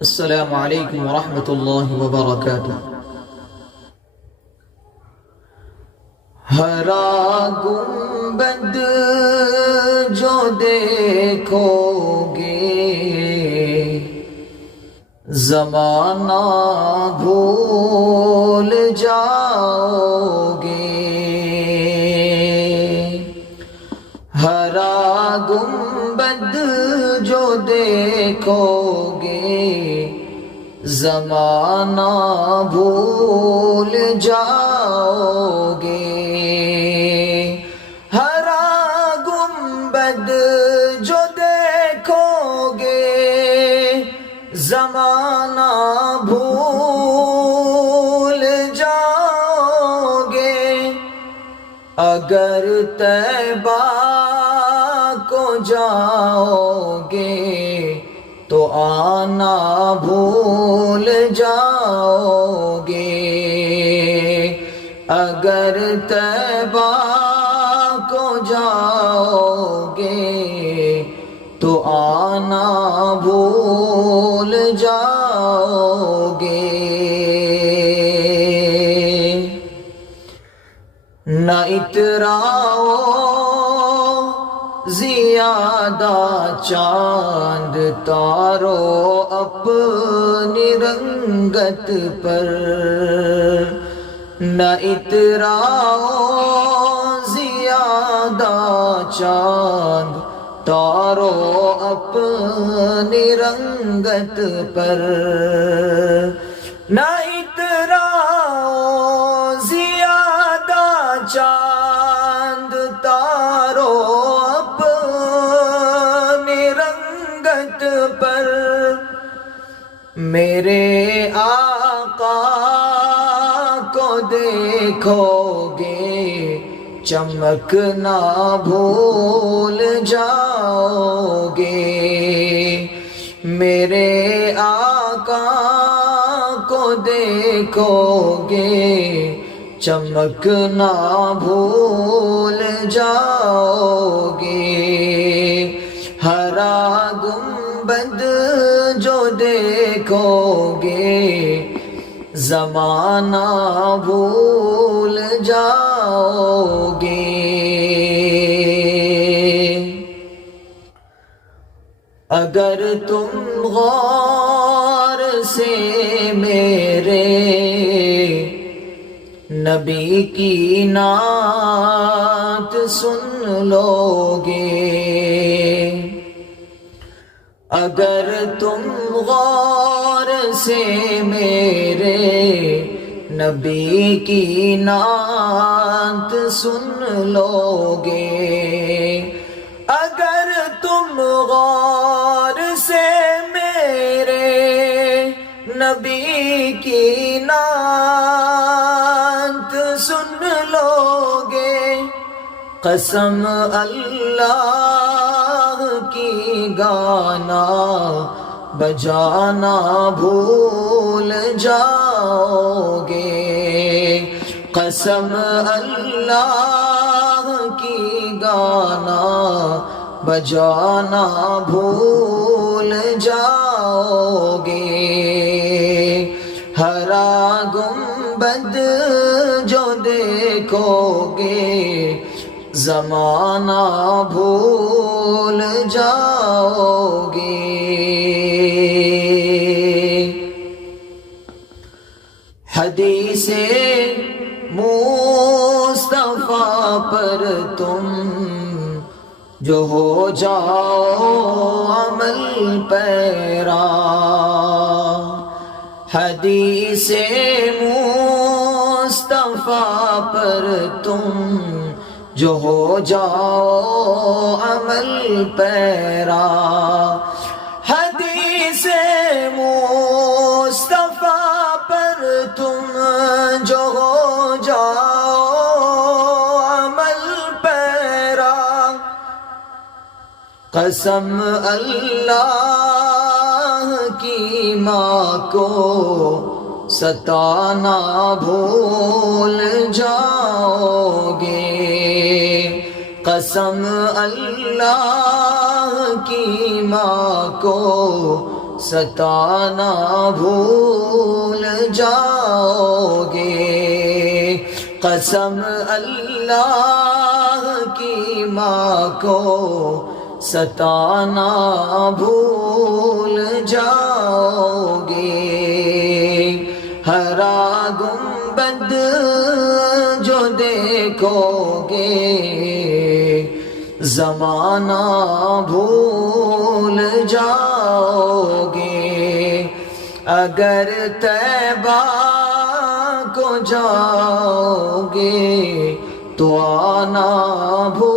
السلام علیکم ورحمۃ اللہ وبرکاتہ۔ ہرا گنبد جو دیکھو گے زمانہ بھول جاؤ گے۔ ہرا گنبد جو دیکھو گے زمانہ بھول جاؤ گے۔ ہرا گنبد جو دیکھو گے زمانہ بھول جاؤ گے۔ اگر طیبہ کو جاؤ گے تو آنا بھول جاؤ گے۔ اگر طیبہ کو جاؤ گے تو آنا بھول جاؤ گے۔ نہ اتراؤ زیادہ چاند تارو اپنی رنگت پر۔ نہ اتراؤ زیادہ چاند تارو اپنی رنگت پر۔ نہ اتراؤ زیادہ چاند تارو پر۔ میرے آقا کو دیکھو گے چمکنا بھول جاؤ گے۔ میرے آقا کو دیکھو گے چمکنا بھول جاؤ گے۔ ہرا گنبد جو دیکھو گے زمانہ بھول جاؤ گے۔ اگر تم غور سے میرے نبی کی نعت سن لو گے۔ اگر تم غور سے میرے نبی کی نعت سن لو گے۔ اگر تم غور سے میرے نبی کی نعت سن لو گے۔ قسم اللہ کی گانا بجانا بھول جاؤ گے۔ قسم اللہ کی گانا بجانا بھول جاؤ گے۔ ہرا گنبد جو دیکھو گے زمانہ بھول جاؤ گے۔ حدیث مصطفیٰ پر تم جو ہو جاؤ عمل پیرا۔ حدیث مصطفیٰ پر تم جو ہو جاؤ عمل پیرا۔ حدیث مصطفیٰ پر تم جو ہو جاؤ عمل پیرا۔ قسم اللہ کی ماں کو ستانا بھول جاؤ گے۔ قسم اللہ کی ماں کو ستانا بھول جاؤ گے. قسم اللہ کی ماں کو ستانا بھول جاؤ گے. ہرا گنبد جو دیکھو گے زمانہ بھول جاؤ گے. اگر طیبہ کو جاؤ گے تو آنا بھول